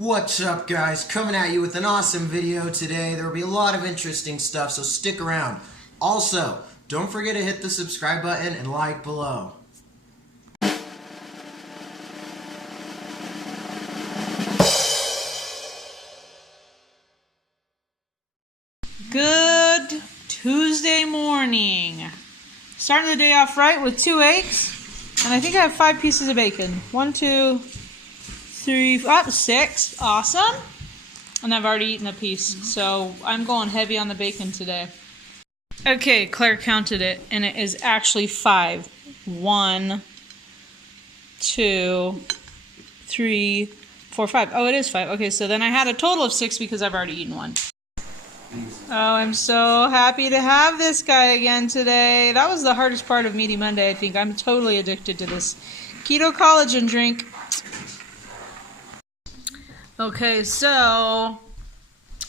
What's up, guys? Coming at you with an awesome video today. There will be a lot of interesting stuff, so stick around. Also, don't forget to hit the subscribe button and like below. Good Tuesday morning. Starting the day off right with 2 eggs, and I think I have 5 pieces of bacon. 1, 2, 3, 6. Awesome. And I've already eaten a piece, so I'm going heavy on the bacon today. Okay, Claire counted it, and it is actually 5. 1, 2, 3, 4, 5. Oh, it is 5. Okay, so then I had a total of 6 because I've already eaten one. Oh, I'm so happy to have this guy again today. That was the hardest part of Meaty Monday, I think. I'm totally addicted to this keto collagen drink. Okay, so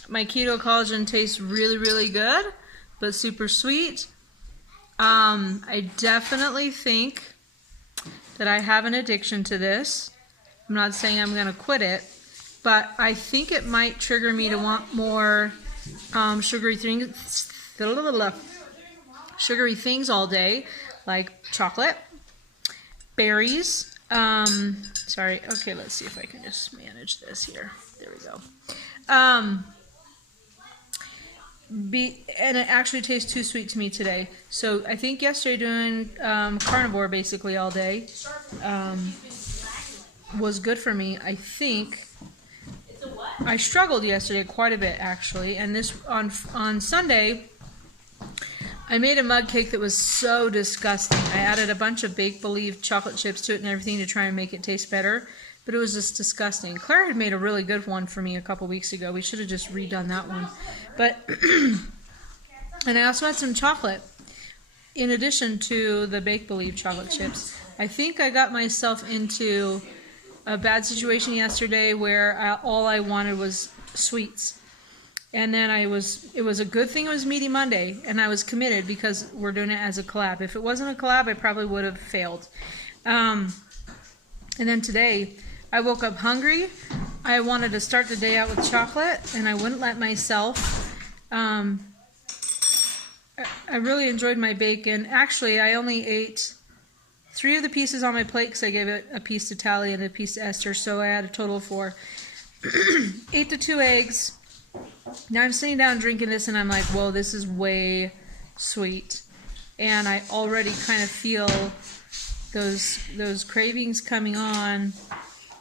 my keto collagen tastes really, really good, but super sweet. I definitely think that I have an addiction to this. I'm not saying I'm going to quit it, but I think it might trigger me to want more sugary things all day, like chocolate, berries. Sorry. Okay, let's see if I can just manage this here. There we go. And it actually tastes too sweet to me today. So I think yesterday doing carnivore basically all day was good for me. I think I struggled yesterday quite a bit actually, and this on Sunday I made a mug cake that was so disgusting. I added a bunch of make-believe chocolate chips to it and everything to try and make it taste better, but it was just disgusting. Claire had made a really good one for me a couple weeks ago. We should have just redone that one. But and I also had some chocolate in addition to the make-believe chocolate chips. I think I got myself into a bad situation yesterday where all I wanted was sweets. And then it was a good thing it was Meaty Monday, and I was committed because we're doing it as a collab. If it wasn't a collab, I probably would have failed. And then today, I woke up hungry. I wanted to start the day out with chocolate, and I wouldn't let myself. I really enjoyed my bacon. Actually, I only ate 3 of the pieces on my plate because I gave it a piece to Tally and a piece to Esther, so I had a total of 4. Ate the 2 eggs. Now I'm sitting down drinking this and I'm like, whoa, this is way sweet. And I already kind of feel those cravings coming on.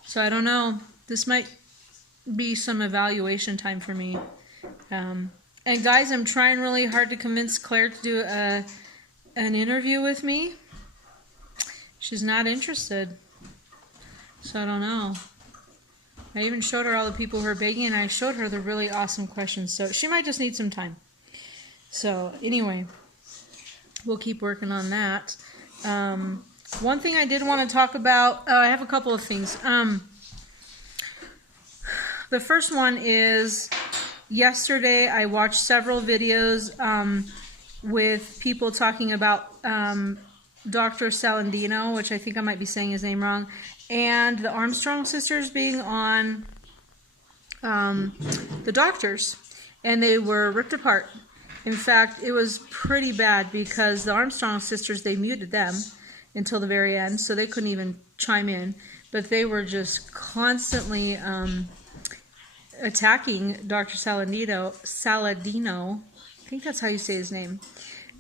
So I don't know. This might be some evaluation time for me. And guys, I'm trying really hard to convince Claire to do an interview with me. She's not interested. So I don't know. I even showed her all the people who are begging, and I showed her the really awesome questions. So she might just need some time. So anyway, we'll keep working on that. One thing I did want to talk about, I have a couple of things. The first one is yesterday I watched several videos with people talking about Dr. Salandino, which I think I might be saying his name wrong, and the Armstrong sisters being on the doctors, and they were ripped apart. In fact, it was pretty bad because the Armstrong sisters, they muted them until the very end, so they couldn't even chime in, but they were just constantly attacking Dr. Saladino. I think that's how you say his name.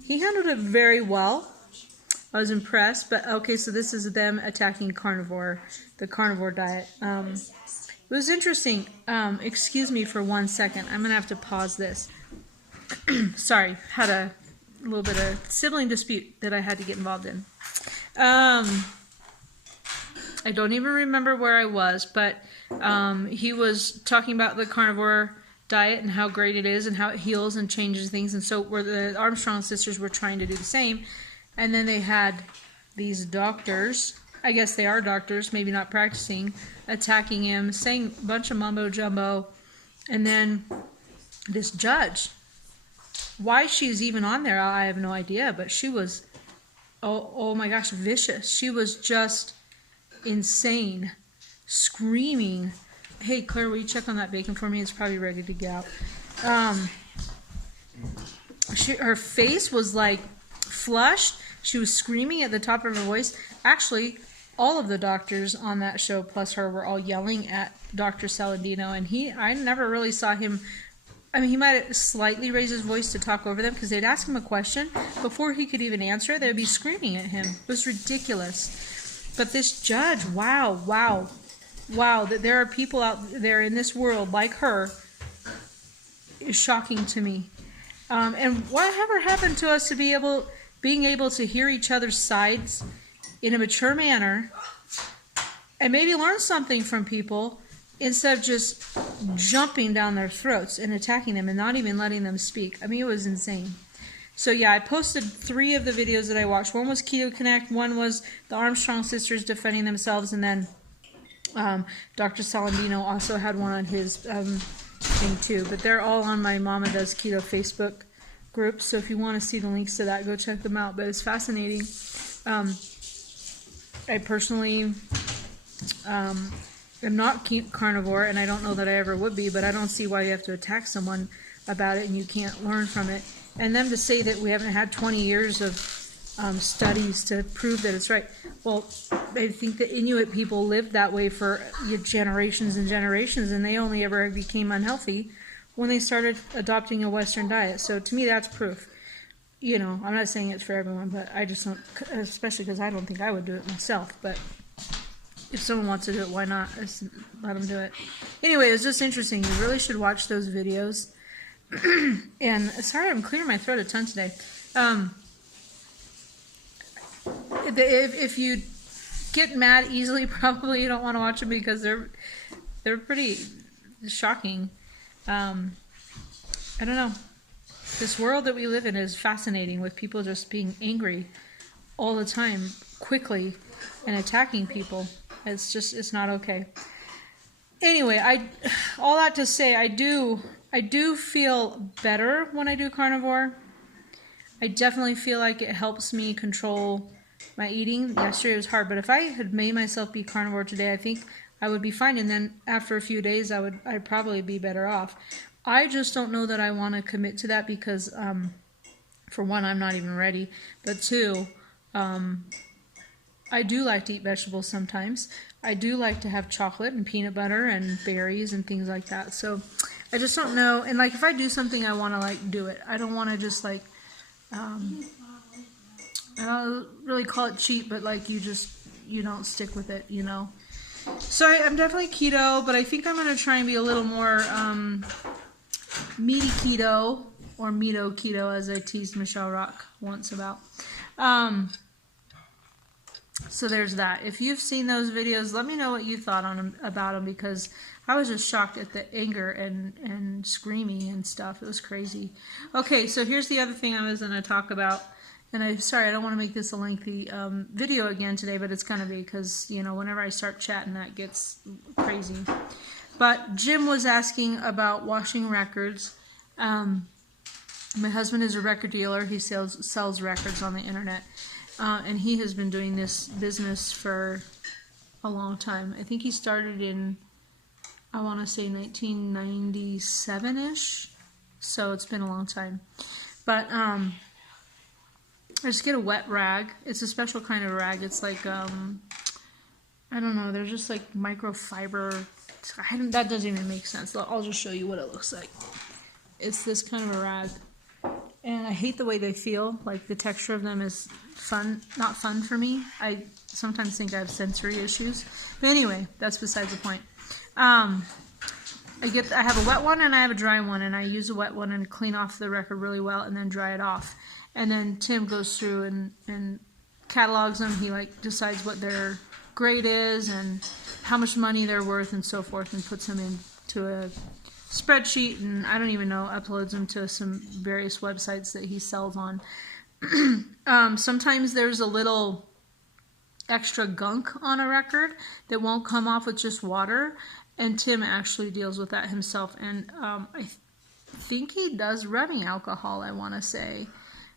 He handled it very well. I was impressed, but okay, so this is them attacking carnivore, the carnivore diet. It was interesting. Excuse me for 1 second. I'm going to have to pause this. Sorry, had a little bit of sibling dispute that I had to get involved in. I don't even remember where I was, but he was talking about the carnivore diet and how great it is and how it heals and changes things, and so where the Armstrong sisters were trying to do the same. And then they had these doctors, I guess they are doctors, maybe not practicing, attacking him, saying a bunch of mumbo-jumbo. And then this judge, why she's even on there, I have no idea, but she was, oh my gosh, vicious. She was just insane, screaming Hey, Claire, will you check on that bacon for me? It's probably ready to go out. Her face was like flushed. She was screaming at the top of her voice. Actually, all of the doctors on that show, plus her, were all yelling at Dr. Saladino, and I never really saw him. I mean, he might have slightly raised his voice to talk over them because they'd ask him a question. Before he could even answer it, they'd be screaming at him. It was ridiculous. But this judge, wow, that there are people out there in this world like her is shocking to me. And whatever happened to us to being able to hear each other's sides in a mature manner and maybe learn something from people instead of just jumping down their throats and attacking them and not even letting them speak. I mean, it was insane. So yeah, I posted 3 of the videos that I watched. One was Keto Connect, one was the Armstrong sisters defending themselves, and then Dr. Saladino also had one on his thing too. But they're all on my Mama Does Keto Facebook group, so if you want to see the links to that, go check them out. But it's fascinating. I personally am not carnivore, and I don't know that I ever would be, but I don't see why you have to attack someone about it and you can't learn from it. And them to say that we haven't had 20 years of studies to prove that it's right. Well, I think the Inuit people lived that way for generations and generations, and they only ever became unhealthy when they started adopting a Western diet. So to me, that's proof. You know, I'm not saying it's for everyone, but I just don't, especially because I don't think I would do it myself. But if someone wants to do it, why not? Just let them do it. Anyway, it was just interesting. You really should watch those videos. And sorry, I'm clearing my throat a ton today. If you get mad easily, probably you don't want to watch them because they're pretty shocking. I don't know. This world that we live in is fascinating, with people just being angry all the time, quickly, and attacking people. It's not okay. Anyway, all that to say, I do feel better when I do carnivore. I definitely feel like it helps me control my eating. Yesterday was hard, but if I had made myself be carnivore today, I think I would be fine. And then after a few days, I'd probably be better off. I just don't know that I want to commit to that because, for one, I'm not even ready. But 2, I do like to eat vegetables sometimes. I do like to have chocolate and peanut butter and berries and things like that. So I just don't know. And like, if I do something, I want to like do it. I don't want to just like, I don't really call it cheat, but like you don't stick with it, you know. So I'm definitely keto, but I think I'm going to try and be a little more meaty keto, or meato keto, as I teased Michelle Rock once about. So there's that. If you've seen those videos, let me know what you thought about them, because I was just shocked at the anger and screaming and stuff. It was crazy. Okay, so here's the other thing I was going to talk about. And I'm sorry, I don't want to make this a lengthy video again today, but it's going to be because, you know, whenever I start chatting, that gets crazy. But Jim was asking about washing records. My husband is a record dealer. He sells records on the internet. And he has been doing this business for a long time. I think he started in, I want to say 1997-ish. So it's been a long time. But I just get a wet rag. It's a special kind of rag. It's like, I don't know, they're just like microfiber. That doesn't even make sense. I'll just show you what it looks like. It's this kind of a rag. And I hate the way they feel. Like, the texture of them is not fun for me. I sometimes think I have sensory issues. But anyway, that's besides the point. I have a wet one and I have a dry one, and I use a wet one and clean off the record really well and then dry it off. And then Tim goes through and catalogs them. He like decides what their grade is and how much money they're worth and so forth, and puts them into a spreadsheet, and I don't even know, uploads them to some various websites that he sells on. Sometimes there's a little extra gunk on a record that won't come off with just water, and Tim actually deals with that himself. And I think he does rubbing alcohol, I want to say.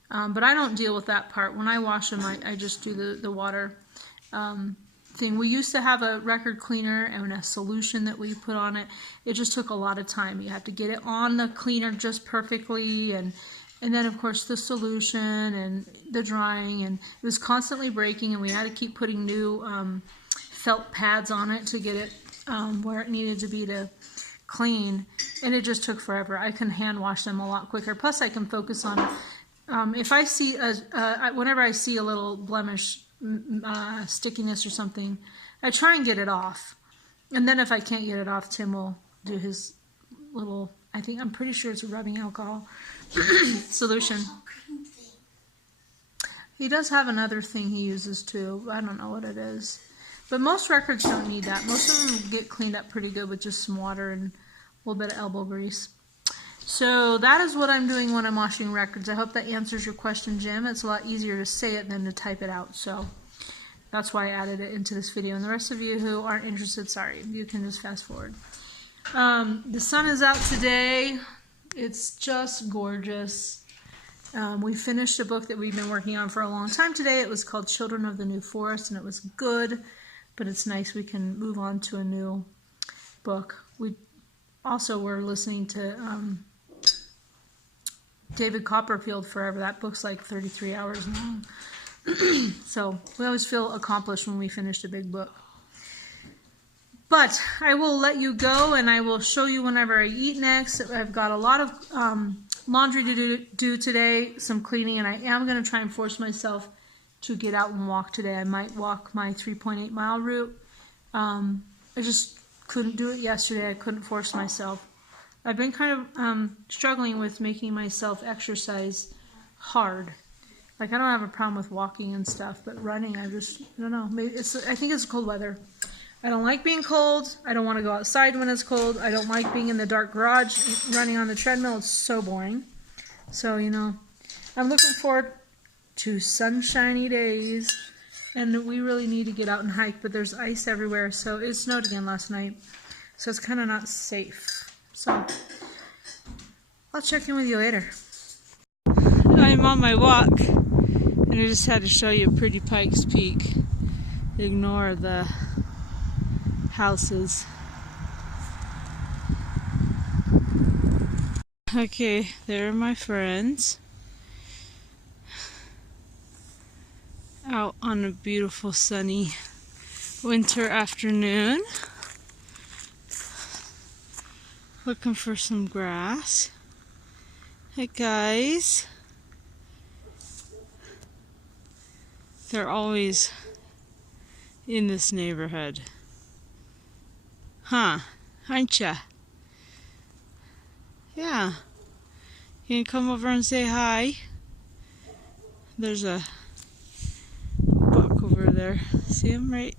But I don't deal with that part. When I wash them, I just do the water. thing. We used to have a record cleaner and a solution that we put on it. It just took a lot of time. You have to get it on the cleaner just perfectly, and then of course the solution and the drying, and it was constantly breaking, and we had to keep putting new felt pads on it to get it where it needed to be to clean, and it just took forever. I can hand wash them a lot quicker. Plus I can focus on if I see whenever I see a little blemish, stickiness or something, I try and get it off. And then if I can't get it off, Tim will do his little, I'm pretty sure it's a rubbing alcohol solution. He does have another thing he uses too. I don't know what it is. But most records don't need that. Most of them get cleaned up pretty good with just some water and a little bit of elbow grease. So that is what I'm doing when I'm washing records. I hope that answers your question, Jim. It's a lot easier to say it than to type it out. So that's why I added it into this video. And the rest of you who aren't interested, sorry, you can just fast forward. The sun is out today. It's just gorgeous. We finished a book that we've been working on for a long time today. It was called Children of the New Forest, and it was good, but it's nice we can move on to a new book. We also were listening to David Copperfield forever. That book's like 33 hours long. So we always feel accomplished when we finished a big book. But I will let you go, and I will show you whenever I eat next. I've got a lot of laundry to do today, some cleaning, and I am going to try and force myself to get out and walk today. I might walk my 3.8 mile route. I just couldn't do it yesterday. I couldn't force myself. I've been kind of struggling with making myself exercise hard. Like, I don't have a problem with walking and stuff, but running, I don't know. Maybe I think it's cold weather. I don't like being cold. I don't want to go outside when it's cold. I don't like being in the dark garage running on the treadmill. It's so boring. So, I'm looking forward to sunshiny days. And we really need to get out and hike, but there's ice everywhere. So it snowed again last night. So it's kind of not safe. So I'll check in with you later. I'm on my walk, and I just had to show you pretty Pikes Peak. Ignore the houses. Okay, there are my friends out on a beautiful sunny winter afternoon, looking for some grass. Hey guys, they're always in this neighborhood. Huh, aren't ya? Yeah. You can come over and say hi. There's a buck over there. See him right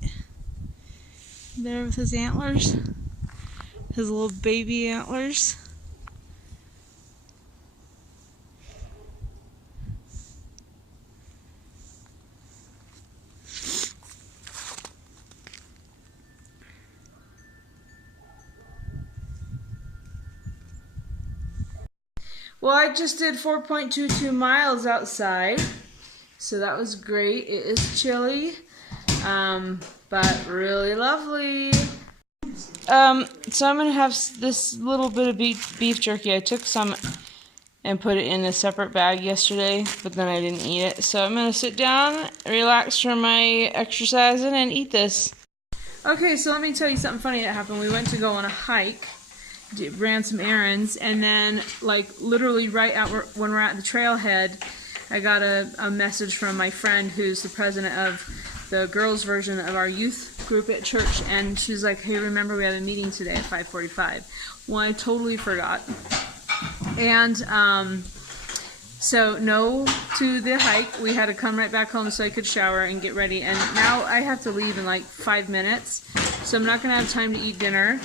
there with his antlers? His little baby antlers. Well, I just did 4.22 miles outside, so that was great. It is chilly, but really lovely. So I'm going to have this little bit of beef jerky. I took some and put it in a separate bag yesterday, but then I didn't eat it. So I'm going to sit down, relax from my exercising, and eat this. Okay, so let me tell you something funny that happened. We went to go on a hike. Ran some errands, and then like literally right out when we're at the trailhead, I got a message from my friend who's the president of the girls version of our youth group at church, and she's like, hey, remember we have a meeting today at 5:45. Well, I totally forgot. And so no to the hike. We had to come right back home so I could shower and get ready, and now I have to leave in like 5 minutes, so I'm not gonna have time to eat dinner.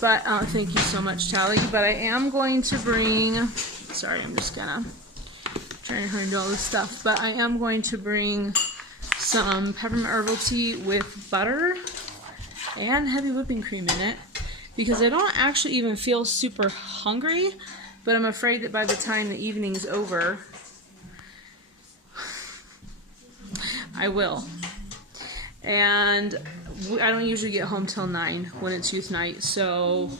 But thank you so much, Tally. But I am going to bring, sorry, I'm just gonna trying to hurry and do all this stuff. But I am going to bring some peppermint herbal tea with butter and heavy whipping cream in it, because I don't actually even feel super hungry, but I'm afraid that by the time the evening's over, I will. And I don't usually get home till 9 when it's youth night, so,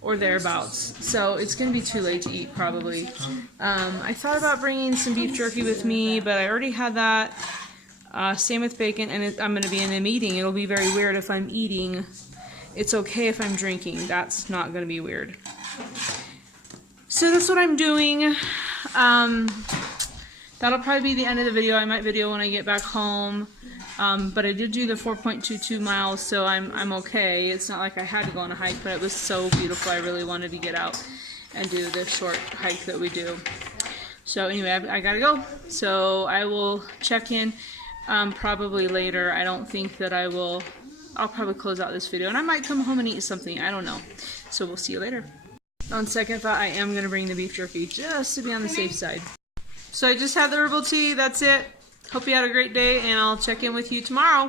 or thereabouts. So it's gonna be too late to eat probably. I thought about bringing some beef jerky with me, but I already had that. Same with bacon, and I'm gonna be in a meeting. It'll be very weird if I'm eating. It's okay if I'm drinking. That's not gonna be weird. So that's what I'm doing. That'll probably be the end of the video. I might video when I get back home. But I did do the 4.22 miles, so I'm okay. It's not like I had to go on a hike, but it was so beautiful. I really wanted to get out and do the short hike that we do. So anyway, I gotta go. So I will check in probably later. I don't think that I'll probably close out this video, and I might come home and eat something. I don't know. So we'll see you later. On second thought, I am gonna bring the beef jerky just to be on the safe side. So I just had the herbal tea. That's it. Hope you had a great day, and I'll check in with you tomorrow.